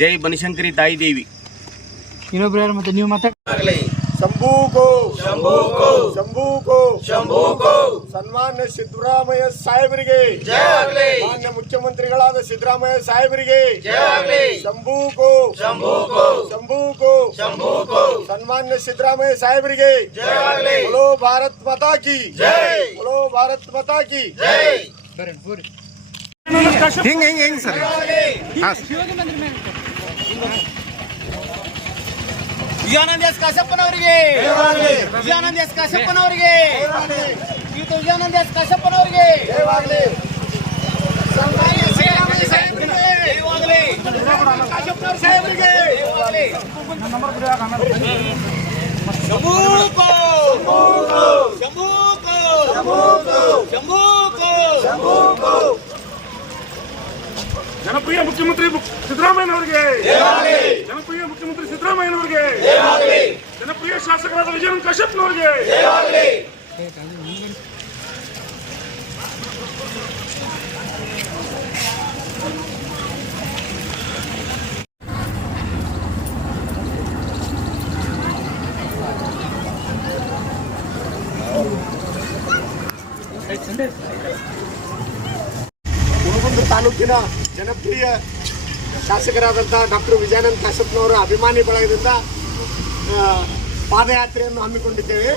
ಜೈ ಬನಶಂಕರಿ ತಾಯಿ ದೇವಿ. ಇನ್ನೊಬ್ರು ಯಾರು ಮತ್ತೆ ನೀವು ಮಾತಾಡಿ. शंभू को शंभू को शंभू को शंभू को सन्मान्य सिद्धरामಯ್ಯ ಸಾಹೇಬರಿಗೆ ಜಯ ಆಗಲಿ. ಮಾನ್ಯ ಮುಖ್ಯಮಂತ್ರಿಗಳಾದ ಸಿದ್ದರಾಮಯ್ಯ ಸಾಹೇಬರಿಗೆ ಜಯ ಆಗಲಿ. शंभू को शंभू को शंभू को शंभू को सन्मान्य सिद्धरामಯ್ಯ ಸಾಹೇಬರಿಗೆ ಜಯ ಆಗಲಿ. बोलो भारत माता की जय. बोलो भारत माता की जय. ಹಿಂಗ್ ಹಿಂಗ್ ಹಿಂಗ್ ಸರ್. ವಿಜಯಾನಂದ ಎಸ್ ಕಾಶಪ್ಪನವರಿಗೆ, ವಿಜಯಾನಂದ ಎಸ್ ಕಾಶಪ್ಪನವರಿಗೆ, ವಿಜಯಾನಂದ ಎಸ್ ಕಾಶಪ್ಪನವರಿಗೆ ಜನಪ್ರಿಯ ಮುಖ್ಯಮಂತ್ರಿ ಸಿದ್ದರಾಮಯ್ಯನವರಿಗೆ, ಜನಪ್ರಿಯ ಮುಖ್ಯಮಂತ್ರಿ ಸಿದ್ದರಾಮಯ್ಯನವರಿಗೆ, ಜನಪ್ರಿಯ ಶಾಸಕರಾದ ವಿಜಯಾನಂದ ಕಾಶಪ್ಪನವರಿಗೆ. ಹುನಗುಂದ ತಾಲೂಕಿನ ಜನಪ್ರಿಯ ಶಾಸಕರಾದಂಥ ಡಾಕ್ಟರ್ ವಿಜಯಾನಂದ ಕಾಶಪ್ಪನವರ ಅಭಿಮಾನಿ ಬಳಗದಿಂದ ಪಾದಯಾತ್ರೆಯನ್ನು ಹಮ್ಮಿಕೊಂಡಿದ್ದೇವೆ.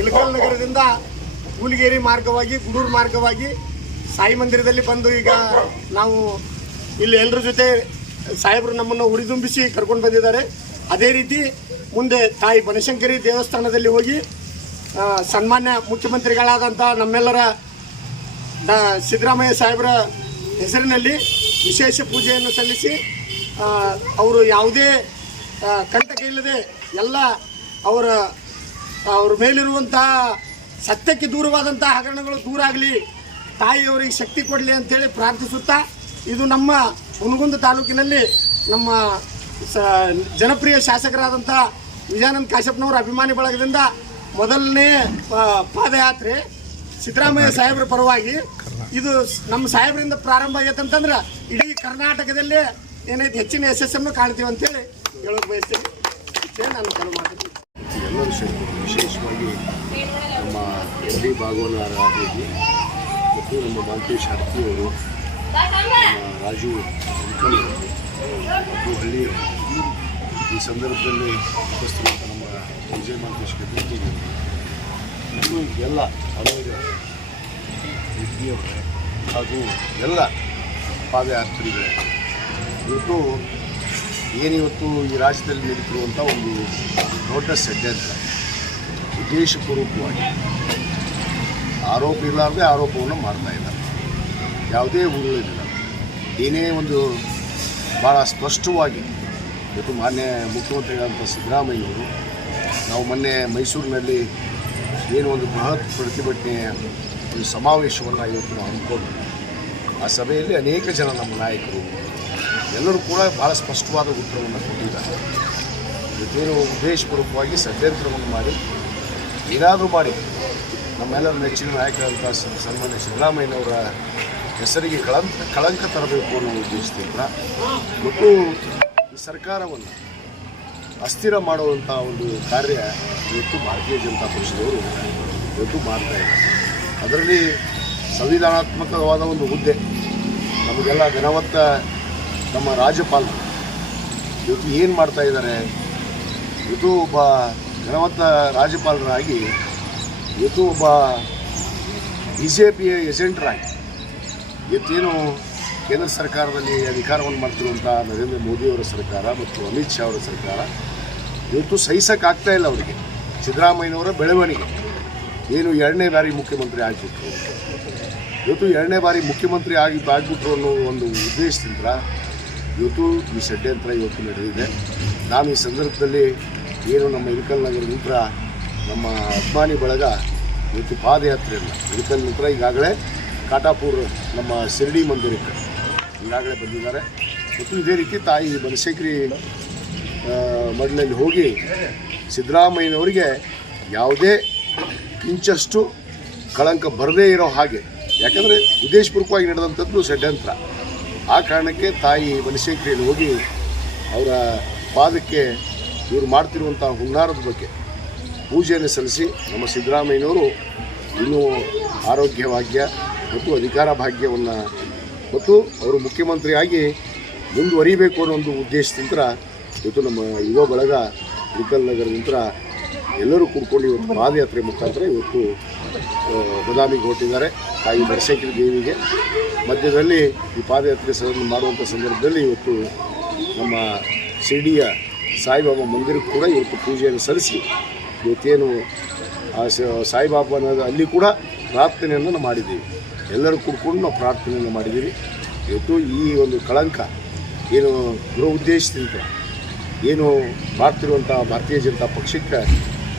ಇಳಕಲ್ ನಗರದಿಂದ ಕೂಲಿಗೇರಿ ಮಾರ್ಗವಾಗಿ ಗುಡೂರು ಮಾರ್ಗವಾಗಿ ಸಾಯಿ ಮಂದಿರದಲ್ಲಿ ಬಂದು ಈಗ ನಾವು ಇಲ್ಲಿ ಎಲ್ಲರ ಜೊತೆ ಸಾಹೇಬರು ನಮ್ಮನ್ನು ಹುರಿದುಂಬಿಸಿ ಕರ್ಕೊಂಡು ಬಂದಿದ್ದಾರೆ. ಅದೇ ರೀತಿ ಮುಂದೆ ತಾಯಿ ಬನಶಂಕರಿ ದೇವಸ್ಥಾನದಲ್ಲಿ ಹೋಗಿ ಸನ್ಮಾನ್ಯ ಮುಖ್ಯಮಂತ್ರಿಗಳಾದಂಥ ನಮ್ಮೆಲ್ಲರ ಸಿದ್ದರಾಮಯ್ಯ ಸಾಹೇಬರ ಹೆಸರಿನಲ್ಲಿ ವಿಶೇಷ ಪೂಜೆಯನ್ನು ಸಲ್ಲಿಸಿ ಅವರು ಯಾವುದೇ ಕಂಟಕ ಇಲ್ಲದೆ ಎಲ್ಲ ಅವ್ರ ಮೇಲಿರುವಂತಹ ಸತ್ಯಕ್ಕೆ ದೂರವಾದಂಥ ಹಗರಣಗಳು ದೂರ ಆಗಲಿ, ತಾಯಿಯವರಿಗೆ ಶಕ್ತಿ ಕೊಡಲಿ ಅಂತೇಳಿ ಪ್ರಾರ್ಥಿಸುತ್ತಾ, ಇದು ನಮ್ಮ ಹುನಗುಂದ ತಾಲೂಕಿನಲ್ಲಿ ನಮ್ಮ ಜನಪ್ರಿಯ ಶಾಸಕರಾದಂಥ ವಿಜಯಾನಂದ ಕಾಶಪ್ಪನವರ ಅಭಿಮಾನಿ ಬಳಗದಿಂದ ಮೊದಲನೇ ಪಾದಯಾತ್ರೆ ಸಿದ್ದರಾಮಯ್ಯ ಸಾಹೇಬರ ಪರವಾಗಿ. ಇದು ನಮ್ಮ ಸಾಹೇಬರಿಂದ ಪ್ರಾರಂಭ ಆಗೈತೆ ಅಂತಂದ್ರೆ ಇಡೀ ಕರ್ನಾಟಕದಲ್ಲೇ ಏನೈತೆ ಹೆಚ್ಚಿನ ಯಶಸ್ಸನ್ನು ಕಾಣ್ತೀವಿ ಅಂತೇಳಿ ಹೇಳೋಕೆ ಬಯಸ್ತೀನಿ. ನಾನು ಕೆಲವು ಮಾತಾಡ್ತೀನಿ. ಎಲ್ಲರೂ ಸೇರಿಕೊಂಡು ವಿಶೇಷವಾಗಿ ನಮ್ಮ ಎಲ್ ಡಿ ಭಾಗವನರಾಜಿ ಮತ್ತು ನಮ್ಮ ಮಾಂತೇಶ್ ಹಡ್ಕಿಯವರು, ನಮ್ಮ ರಾಜು ಅಂಕಲ್ ಮತ್ತು ಹಳ್ಳಿ, ಈ ಸಂದರ್ಭದಲ್ಲಿ ಉಪಸ್ಥಿತ ನಮ್ಮ ವಿಜಯ ಮಾಂತೇಶ್ ಕಟ್ಟಿಯವರು ಮತ್ತು ಎಲ್ಲ ಅನೇಕ ವ್ಯಕ್ತಿಯವರೇ ಹಾಗೂ ಎಲ್ಲ ಪಾದಯಾತ್ರಿಗಳೇ, ಇವತ್ತು ಏನಿವತ್ತು ಈ ರಾಜ್ಯದಲ್ಲಿ ನಡೀತಿರುವಂಥ ಒಂದು ದೊಡ್ಡ ಷಡ್ಯಂತ್ರ, ಉದ್ದೇಶಪೂರ್ವಕವಾಗಿ ಆರೋಪ ಇರಲಾರ್ದೆ ಆರೋಪವನ್ನು ಮಾಡ್ತಾಯಿದ್ದಾರೆ. ಯಾವುದೇ ಉರುಳಿಲ್ಲ, ಏನೇ ಒಂದು ಭಾಳ ಸ್ಪಷ್ಟವಾಗಿ ಇವತ್ತು ಮಾನ್ಯ ಮುಖ್ಯಮಂತ್ರಿಗಳಂಥ ಸಿದ್ದರಾಮಯ್ಯವರು, ನಾವು ಮೊನ್ನೆ ಮೈಸೂರಿನಲ್ಲಿ ಏನು ಒಂದು ಬೃಹತ್ ಪ್ರತಿಭಟನೆಯ ಒಂದು ಸಮಾವೇಶವನ್ನು ಇವತ್ತು ನಾವು ಹಮ್ಮಿಕೊಂಡು, ಆ ಸಭೆಯಲ್ಲಿ ಅನೇಕ ಜನ ನಮ್ಮ ನಾಯಕರು ಎಲ್ಲರೂ ಕೂಡ ಭಾಳ ಸ್ಪಷ್ಟವಾದ ಉತ್ತರವನ್ನು ಕೊಟ್ಟಿದ್ದಾರೆ. ಇವತ್ತೇನು ಉದ್ದೇಶಪೂರ್ವಕವಾಗಿ ಷಡ್ಯಂತ್ರವನ್ನು ಮಾಡಿ ಏನಾದರೂ ಮಾಡಿ ನಮ್ಮೆಲ್ಲರ ನೆಚ್ಚಿನ ನಾಯಕರಂಥ ಸನ್ಮಾನ್ಯ ಸಿದ್ದರಾಮಯ್ಯನವರ ಹೆಸರಿಗೆ ಕಳಂಕ ತರಬೇಕು ಅನ್ನೋ ಉದ್ದೇಶದಿಂದ ಮತ್ತು ಈ ಸರ್ಕಾರವನ್ನು ಅಸ್ಥಿರ ಮಾಡುವಂಥ ಒಂದು ಕಾರ್ಯ ಇವತ್ತು ಭಾರತೀಯ ಜನತಾ ಪಕ್ಷದವರು ಇವತ್ತು ಮಾಡ್ತಾಯಿದ್ದಾರೆ. ಅದರಲ್ಲಿ ಸಂವಿಧಾನಾತ್ಮಕವಾದ ಒಂದು ಹುದ್ದೆ ನಮಗೆಲ್ಲ ಘನವತ್ತ ನಮ್ಮ ರಾಜ್ಯಪಾಲರು ಇವತ್ತು ಏನು ಮಾಡ್ತಾಯಿದ್ದಾರೆ, ಇವತ್ತು ಒಬ್ಬ ಘನವತ್ತ ರಾಜ್ಯಪಾಲರಾಗಿ ಇವತ್ತು ಒಬ್ಬ BJPಯ ಏಜೆಂಟರಾಗಿ ಇವತ್ತೇನು ಕೇಂದ್ರ ಸರ್ಕಾರದಲ್ಲಿ ಅಧಿಕಾರವನ್ನು ಮಾಡ್ತಿರುವಂಥ ನರೇಂದ್ರ ಮೋದಿಯವರ ಸರ್ಕಾರ ಮತ್ತು ಅಮಿತ್ ಶಾ ಅವರ ಸರ್ಕಾರ ಇವತ್ತು ಸಹಿಸೋಕ್ಕಾಗ್ತಾ ಇಲ್ಲ ಅವರಿಗೆ. ಸಿದ್ದರಾಮಯ್ಯನವರ ಬೆಳವಣಿಗೆ ಏನು 2ನೇ ಬಾರಿ ಮುಖ್ಯಮಂತ್ರಿ ಆಗಿಬಿಟ್ರು, ಇವತ್ತು 2ನೇ ಬಾರಿ ಮುಖ್ಯಮಂತ್ರಿ ಆಗಿಬಿಟ್ರು ಅನ್ನೋ ಒಂದು ಉದ್ದೇಶದಿಂದ ಇವತ್ತು ಈ ಷಡ್ಯಂತ್ರ ಇವತ್ತು ನಡೆದಿದೆ. ನಾನು ಈ ಸಂದರ್ಭದಲ್ಲಿ ಏನು ನಮ್ಮ ಇಳಕಲ್ ನಗರ ನಂತರ ನಮ್ಮ ಅಭಿಮಾನಿ ಬಳಗ ಇವತ್ತು ಪಾದಯಾತ್ರೆಯನ್ನು ಇಳಕಲ್ ನಂತರ ಈಗಾಗಲೇ ಕಾಟಾಪುರ ನಮ್ಮ ಶಿರಡಿ ಮಂದಿರಕ್ಕೆ ಈಗಾಗಲೇ ಬಂದಿದ್ದಾರೆ. ಮತ್ತು ಇದೇ ರೀತಿ ತಾಯಿ ಬನಶಂಕರಿ ಮಡ್ಲಲ್ಲಿ ಹೋಗಿ ಸಿದ್ದರಾಮಯ್ಯನವರಿಗೆ ಯಾವುದೇ ಕಿಂಚಷ್ಟು ಕಳಂಕ ಬರದೇ ಇರೋ ಹಾಗೆ, ಯಾಕಂದರೆ ಉದ್ದೇಶಪೂರ್ವಕವಾಗಿ ನಡೆದಂಥದ್ದು ಷಡ್ಯಂತ್ರ. ಆ ಕಾರಣಕ್ಕೆ ತಾಯಿ ಬನಶಂಕರಿಯಲ್ಲಿ ಹೋಗಿ ಅವರ ಪಾದಕ್ಕೆ ಇವರು ಮಾಡ್ತಿರುವಂಥ ಹುನ್ನಾರದ ಬಗ್ಗೆ ಪೂಜೆಯನ್ನು ಸಲ್ಲಿಸಿ ನಮ್ಮ ಸಿದ್ದರಾಮಯ್ಯನವರು ಇನ್ನೂ ಆರೋಗ್ಯ ಭಾಗ್ಯ ಮತ್ತು ಅಧಿಕಾರ ಭಾಗ್ಯವನ್ನು ಮತ್ತು ಅವರು ಮುಖ್ಯಮಂತ್ರಿಯಾಗಿ ಮುಂದುವರಿಬೇಕು ಅನ್ನೋ ಒಂದು ಉದ್ದೇಶದಿಂದ ಇವತ್ತು ನಮ್ಮ ಯುವ ಬಳಗ ವಿಕಲ್ ನಗರದಿಂದ ಎಲ್ಲರೂ ಕೂಡ್ಕೊಂಡು ಇವತ್ತು ಪಾದಯಾತ್ರೆ ಮುಖಾಂತರ ಇವತ್ತು ಬದಾಮಿಗೆ ಹೊರಟಿದ್ದಾರೆ ತಾಯಿ ಬನಶಂಕರಿ ದೇವಿಗೆ. ಮಧ್ಯದಲ್ಲಿ ಈ ಪಾದಯಾತ್ರೆ ಮಾಡುವಂಥ ಸಂದರ್ಭದಲ್ಲಿ ಇವತ್ತು ನಮ್ಮ ಶಿರ್ಡಿಯ ಸಾಯಿಬಾಬಾ ಮಂದಿರಕ್ಕೆ ಕೂಡ ಇವತ್ತು ಪೂಜೆಯನ್ನು ಸಲ್ಲಿಸಿ ಇವತ್ತೇನು ಆ ಸಾಯಿಬಾಬಾನ ಅಲ್ಲಿ ಕೂಡ ಪ್ರಾರ್ಥನೆಯನ್ನು ನಾವು ಮಾಡಿದ್ದೀವಿ. ಎಲ್ಲರೂ ಕೂಡ್ಕೊಂಡು ನಾವು ಪ್ರಾರ್ಥನೆಯನ್ನು ಮಾಡಿದ್ದೀವಿ. ಇವತ್ತು ಈ ಒಂದು ಕಳಂಕ ಏನು ಗೃಹ ಉದ್ದೇಶದಿಂದ ಏನು ಮಾಡ್ತಿರುವಂಥ ಭಾರತೀಯ ಜನತಾ ಪಕ್ಷಕ್ಕೆ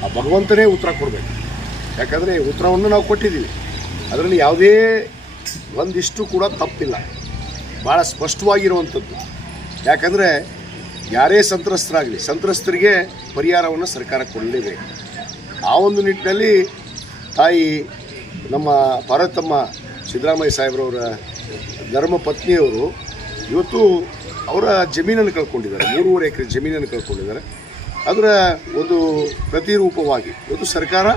ಆ ಭಗವಂತನೇ ಉತ್ತರ ಕೊಡಬೇಕು. ಯಾಕಂದರೆ ಉತ್ತರವನ್ನು ನಾವು ಕೊಟ್ಟಿದ್ದೀವಿ, ಅದರಲ್ಲಿ ಯಾವುದೇ ಒಂದಿಷ್ಟು ಕೂಡ ತಪ್ಪಿಲ್ಲ, ಭಾಳ ಸ್ಪಷ್ಟವಾಗಿರುವಂಥದ್ದು. ಯಾಕಂದರೆ ಯಾರೇ ಸಂತ್ರಸ್ತರಾಗಲಿ ಸಂತ್ರಸ್ತರಿಗೆ ಪರಿಹಾರವನ್ನು ಸರ್ಕಾರ ಕೊಡಲೇಬೇಕು. ಆ ಒಂದು ನಿಟ್ಟಿನಲ್ಲಿ ತಾಯಿ ನಮ್ಮ ಪಾರ್ವತಮ್ಮ ಸಿದ್ದರಾಮಯ್ಯ ಸಾಹೇಬ್ರವರ ಧರ್ಮ ಪತ್ನಿಯವರು ಇವತ್ತು ಅವರ ಜಮೀನನ್ನು ಕಳ್ಕೊಂಡಿದ್ದಾರೆ, 3.5 ಎಕರೆ ಜಮೀನನ್ನು ಕಳ್ಕೊಂಡಿದ್ದಾರೆ. ಅದರ ಒಂದು ಪ್ರತಿರೂಪವಾಗಿ ಇವತ್ತು ಸರ್ಕಾರ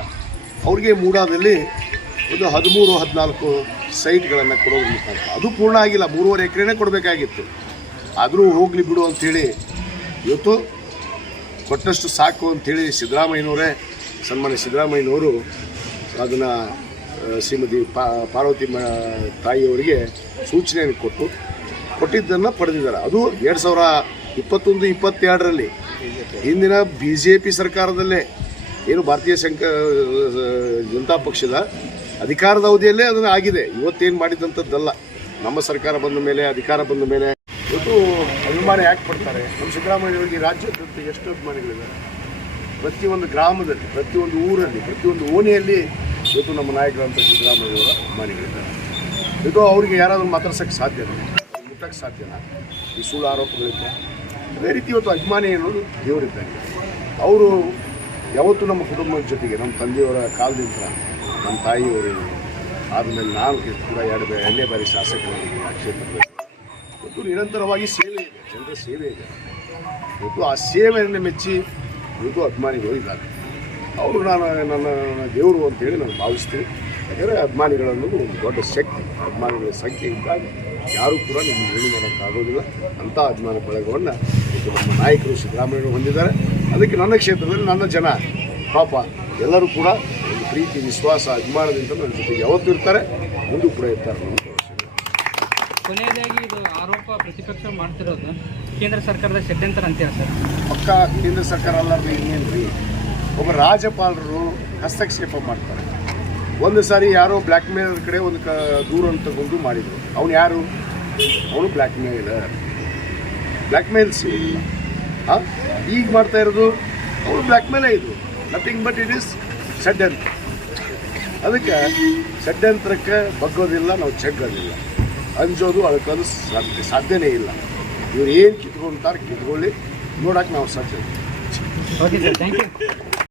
ಅವ್ರಿಗೆ ಮೂಡಾದಲ್ಲಿ ಒಂದು 13-14 ಸೈಟ್ಗಳನ್ನು ಕೊಡೋದ್ರ ಮುಖಾಂತರ, ಅದು ಪೂರ್ಣ ಆಗಿಲ್ಲ, 3.5 ಎಕರೆನೇ ಕೊಡಬೇಕಾಗಿತ್ತು, ಆದರೂ ಹೋಗಲಿ ಬಿಡು ಅಂಥೇಳಿ ಇವತ್ತು ಕೊಟ್ಟಷ್ಟು ಸಾಕು ಅಂಥೇಳಿ ಸಿದ್ದರಾಮಯ್ಯನವರೇ, ಸನ್ಮಾನ್ಯ ಸಿದ್ದರಾಮಯ್ಯನವರು ಅದನ್ನು ಶ್ರೀಮತಿ ಪಾರ್ವತಿ ತಾಯಿಯವರಿಗೆ ಸೂಚನೆಯನ್ನು ಕೊಟ್ಟಿದ್ದನ್ನು ಪಡೆದಿದ್ದಾರೆ. ಅದು 2021-22ರಲ್ಲಿ ಹಿಂದಿನ BJP ಸರ್ಕಾರದಲ್ಲೇ ಏನು ಭಾರತೀಯ ಜನತಾ ಪಕ್ಷದ ಅಧಿಕಾರದ ಅವಧಿಯಲ್ಲೇ ಅದನ್ನು ಆಗಿದೆ. ಇವತ್ತೇನು ಮಾಡಿದಂಥದ್ದಲ್ಲ. ನಮ್ಮ ಸರ್ಕಾರ ಬಂದ ಮೇಲೆ, ಅಧಿಕಾರ ಬಂದ ಮೇಲೆ ಇವತ್ತು ಅಭಿಮಾನ ಯಾಕೆ ಪಡ್ತಾರೆ? ನಮ್ಮ ಸಿದ್ದರಾಮಯ್ಯವರಿಗೆ ರಾಜ್ಯಾದ್ಯಂತ ಎಷ್ಟು ಅಭಿಮಾನಿಗಳಿದ್ದಾರೆ? ಪ್ರತಿಯೊಂದು ಗ್ರಾಮದಲ್ಲಿ, ಪ್ರತಿಯೊಂದು ಊರಲ್ಲಿ, ಪ್ರತಿಯೊಂದು ಓಣಿಯಲ್ಲಿ ಇವತ್ತು ನಮ್ಮ ನಾಯಕರಂಥ ಸಿದ್ದರಾಮಯ್ಯವರ ಅಭಿಮಾನಿಗಳಿದ್ದಾರೆ. ಇದು ಅವರಿಗೆ ಯಾರಾದರೂ ಮಾತಾಡ್ಸೋಕ್ಕೆ ಸಾಧ್ಯನಾ? ಮುಟ್ಟಕ್ಕೆ ಸಾಧ್ಯನಾ? ಈ ಸುಳ್ಳು ಆರೋಪಗಳಿಂದ ಅದೇ ರೀತಿ ಇವತ್ತು ಅಭಿಮಾನಿ ಅನ್ನೋದು ದೇವರಿದ್ದಾರೆ. ಅವರು ಯಾವತ್ತೂ ನಮ್ಮ ಕುಟುಂಬದ ಜೊತೆಗೆ, ನಮ್ಮ ತಂದೆಯವರ ಕಾಲದಿಂದ ನಮ್ಮ ತಾಯಿಯವರು ಆದಮೇಲೆ ನಾನು ಕೂಡ 2ನೇ ಬಾರಿ ಶಾಸಕರಾಗಿ ಆ ಕ್ಷೇತ್ರದಲ್ಲಿ ಇವತ್ತು ನಿರಂತರವಾಗಿ ಸೇವೆ ಇದೆ, ಜನರ ಸೇವೆ ಇದೆ. ಇವತ್ತು ಆ ಸೇವೆಯನ್ನು ಮೆಚ್ಚಿ ಇವತ್ತು ಅಭಿಮಾನಿಗಳು ಇದ್ದಾರೆ. ಅವರು ನನ್ನ ದೇವರು ಅಂತೇಳಿ ನಾನು ಭಾವಿಸ್ತೀನಿ. ಯಾಕಂದರೆ ಅಭಿಮಾನಿಗಳನ್ನೋದು ಒಂದು ದೊಡ್ಡ ಶಕ್ತಿ. ಅಭಿಮಾನಿಗಳ ಸಂಖ್ಯೆ ಇದ್ದಾಗ ಯಾರೂ ಕೂಡ ನಿಮಗೆ ಏನು ಮಾಡೋಕ್ಕಾಗೋದಿಲ್ಲ. ಅಂಥ ಅಭಿಮಾನ ಬಳಗವನ್ನು ಇವತ್ತು ನಮ್ಮ ನಾಯಕರು ಸಿದ್ದರಾಮಯ್ಯರು ಹೊಂದಿದ್ದಾರೆ. ಅದಕ್ಕೆ ನನ್ನ ಕ್ಷೇತ್ರದಲ್ಲಿ ನನ್ನ ಜನ ಪಾಪ ಎಲ್ಲರೂ ಕೂಡ ಒಂದು ಪ್ರೀತಿ, ವಿಶ್ವಾಸ, ಅಭಿಮಾನದಿಂದ ನನ್ನ ಜೊತೆಗೆ ಯಾವತ್ತೂ ಇರ್ತಾರೆ, ಮುಂದೂ ಕೂಡ ಇರ್ತಾರೆ. ಕೊನೆಯದಾಗಿ ಇದು ಆರೋಪ ಪ್ರತಿಪಕ್ಷ ಮಾಡ್ತಿರೋದು ಕೇಂದ್ರ ಸರ್ಕಾರದ ಷಡ್ಯಂತರ ಅಂತೀರ ಸರ್? ಪಕ್ಕ ಕೇಂದ್ರ ಸರ್ಕಾರ ಅಲ್ಲಾರ್ದು ಇನ್ನೇನು ರೀ, ಒಬ್ಬ ರಾಜ್ಯಪಾಲರು ಹಸ್ತಕ್ಷೇಪ ಮಾಡ್ತಾರೆ. ಒಂದು ಸಾರಿ ಯಾರೋ ಬ್ಲ್ಯಾಕ್ ಮೇಲರ್ ಕಡೆ ಒಂದು ದೂರನ್ನು ತಗೊಂಡು ಮಾಡಿದರು. ಅವನು ಯಾರು? ಅವನು ಬ್ಲ್ಯಾಕ್ ಮೇಲ್ಸ್ ಇಲ್ಲ. ಈಗ ಮಾಡ್ತಾ ಇರೋದು ಅವನು ಬ್ಲ್ಯಾಕ್ ಮೇಲೇ ಇದು. ನಥಿಂಗ್ ಬಟ್ ಇಟ್ ಈಸ್ ಷಡ್ಯಂತ್ರ. ಅದಕ್ಕೆ ಷಡ್ಯಂತ್ರಕ್ಕೆ ಬಗ್ಗೋದಿಲ್ಲ, ನಾವು ಜಗ್ಗೋದಿಲ್ಲ, ಅಂಜೋದು ಅಳ್ಕೋದು ಸಾಧ್ಯನೇ ಇಲ್ಲ. ಇವ್ರು ಏನು ಕಿತ್ಕೊಳ್ತಾರೆ ಕಿತ್ಕೊಳ್ಳಿ, ನೋಡೋಕೆ ನಾವು ಸಜ್ಜ. Okay sir, thank you.